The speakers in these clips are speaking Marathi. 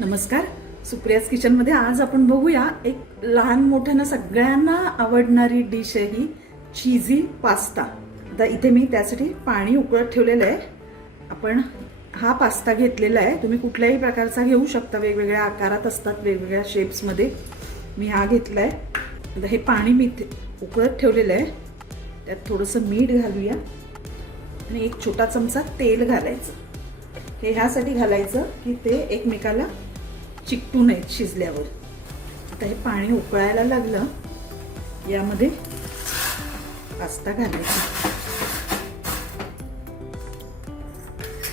नमस्कार. सुप्रियाज किचनमध्ये आज आपण बघूया एक लहान मोठ्यांना सगळ्यांना आवडणारी डिश आहे ही चीजी पास्ता. आता इथे मी त्यासाठी पाणी उकळत ठेवलेलं आहे. आपण हा पास्ता घेतलेला आहे. तुम्ही कुठल्याही प्रकारचा घेऊ शकता, वेगवेगळ्या आकारात असतात, वेगवेगळ्या शेप्समध्ये. मी हा घेतला आहे. आता हे पाणी मी उकळत ठेवलेलं आहे. त्यात थोडंसं मीठ घालूया आणि एक छोटा चमचा तेल घालायचं. हे ह्यासाठी घालायचं की ते एकमेकाला चिकटू नयेत शिजल्यावर. आता हे पाणी उकळायला लागलं, यामध्ये पास्ता घालायचा.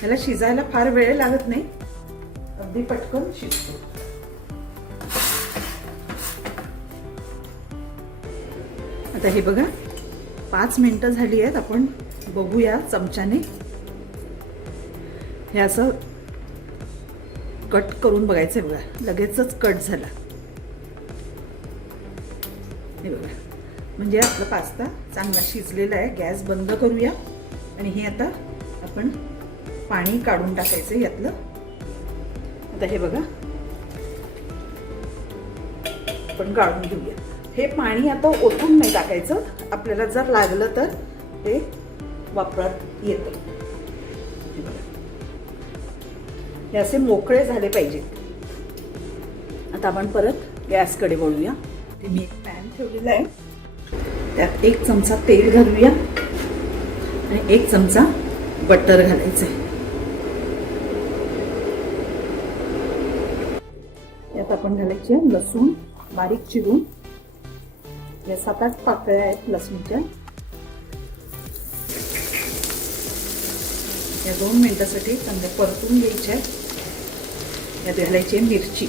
याला शिजायला फार वेळ लागत नाही, अगदी पटकन शिजतो. आता हे बघा 5 मिनिटं झाली आहेत. आपण बघूया चमच्याने. हे असं कट करून बघायचं. बघा लगेचच कट झाला. हे बघा, म्हणजे आपला पास्ता चांगला शिजलेला आहे. गॅस बंद करूया आणि हे आता आपण पाणी काढून टाकायचं यातलं. आता हे बघा आपण काढून घेऊया. हे पाणी आता ओतून नाही टाकायचं. आपल्याला जर लागलं तर ते वापरात येतं. हे बघा, हे असे मोकळे झाले पाहिजेत. आता आपण परत गॅसकडे वळूया. ते मी एक पॅन ठेवलेला आहे. त्यात 1 चमचा तेल घालूया आणि 1 चमचा बटर घालायचं आहे. यात आपण घालायचे लसूण बारीक चिरून. या 7-8 पाकळ्या आहेत लसूणच्या. या 2 मिनिटासाठी चांगले परतून घ्यायचे. यात घालायची मिरची.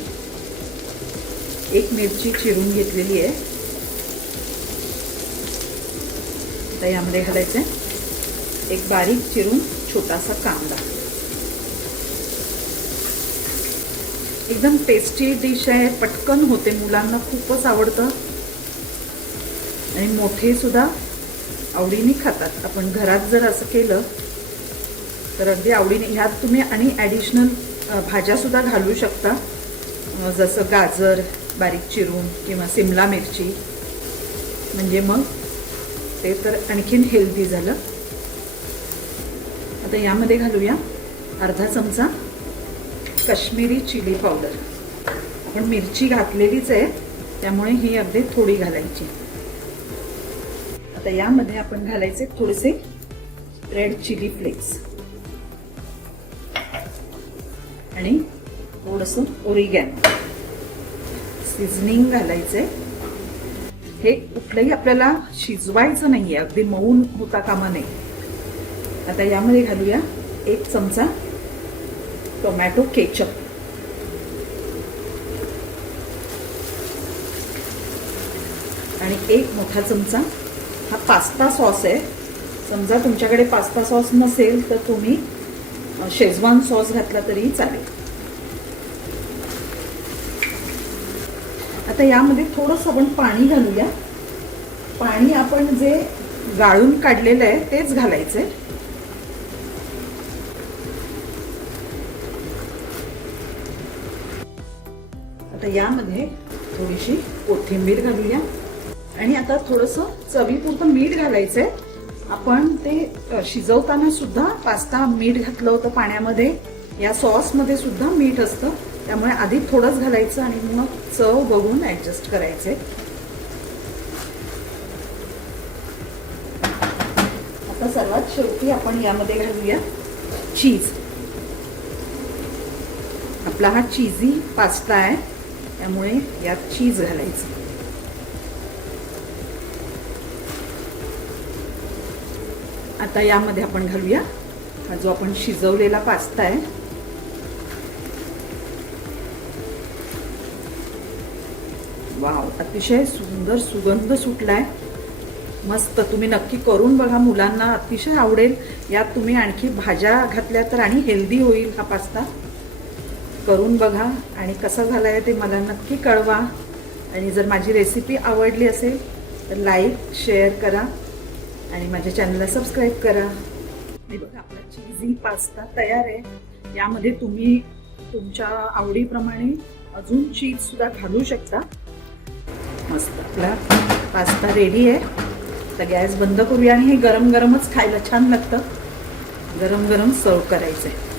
1 मिरची चिरून घेतलेली आहे. आता यामध्ये घालायचं एक बारीक चिरून छोटासा कांदा. एकदम टेस्टी डिश आहे. पटकन होते, मुलांना खूपच आवडतं आणि मोठे सुद्धा आवडीने खातात. आपण घरात जर असं केलं तर अगदी आवडीने. ह्यात तुम्ही आणि ॲडिशनल भाज्या सुद्धा घालू शकता, जसं गाजर बारीक चिरून किंवा सिमला मिरची. म्हणजे मग ते तर आणखीन हेल्दी झालं. आता यामध्ये घालूया अर्धा चमचा काश्मीरी चिली पावडर. आपण मिरची घातलेलीच आहे त्यामुळे ही अगदी थोडी घालायची. आता यामध्ये आपण घालायचे थोडेसे रेड चिली फ्लेक्स आणि थोडंसं ओरिगॅनो. सीझनिंग घालायचंय. हे कुठलंही आपल्याला शिजवायचं नाहीये, अगदी मऊ होता कामा नये. आता यामध्ये घालूया 1 चमचा टोमॅटो केचप आणि 1 मोठा चमचा हा पास्ता सॉस आहे. समजा तुमच्याकडे पास्ता सॉस नसेल तर तुम्ही शेजवान सॉस घातला तरी चालेल. आता यामध्ये थोडंसं आपण पाणी घालूया. पाणी आपण जे गाळून काढलेलं आहे तेच घालायचंय. आता यामध्ये थोडीशी कोथिंबीर घालूया आणि आता थोडंसं चवीपुरतं मीठ घालायचंय. आपण ते शिजवताना सुद्धा पास्ता मीठ घातलं होतं पाण्यामध्ये. या सॉसमध्ये सुद्धा मीठ असतं, त्यामुळे आधी थोडंच घालायचं आणि मग चव बघून ऍडजस्ट करायचे. आता सर्वात शेवटी आपण यामध्ये घालूया चीज. आपला हा चीजी पास्ता आहे त्यामुळे यात चीज घालायचं. आता यामध्ये आपण घालूया हा जो आपण शिजवलेला पास्ता आहे. वाव, अतिशय सुंदर सुगंध सुटलाय. मस्त. तुम्ही नक्की करून बघा, मुलांना अतिशय आवडेल. यात तुम्ही आणखी भाज्या घातल्या तर आणि हेल्दी होईल हा पास्ता. करून बघा आणि कसा झालाय ते मला नक्की कळवा. आणि जर माझी रेसिपी आवडली असेल तर लाईक शेअर करा आणि माझ्या चॅनलला सबस्क्राईब करा. हे बघा आपला चीजी पास्ता तयार आहे. यामध्ये तुम्ही तुमच्या आवडीप्रमाणे अजून चीज सुद्धा घालू शकता. मस्त आपला पास्ता रेडी आहे. आता गॅस बंद करूया आणि हे गरम गरमच खायला छान लागतं. गरम गरम सर्व करायचं आहे.